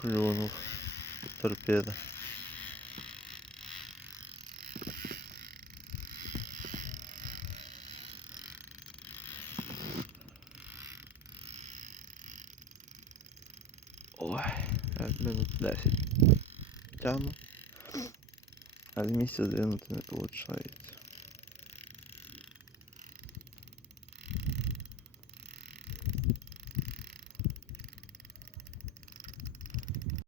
Плюнув. Торпеда. Ой, минут 10 тягну. А з місця здвинути не виходить.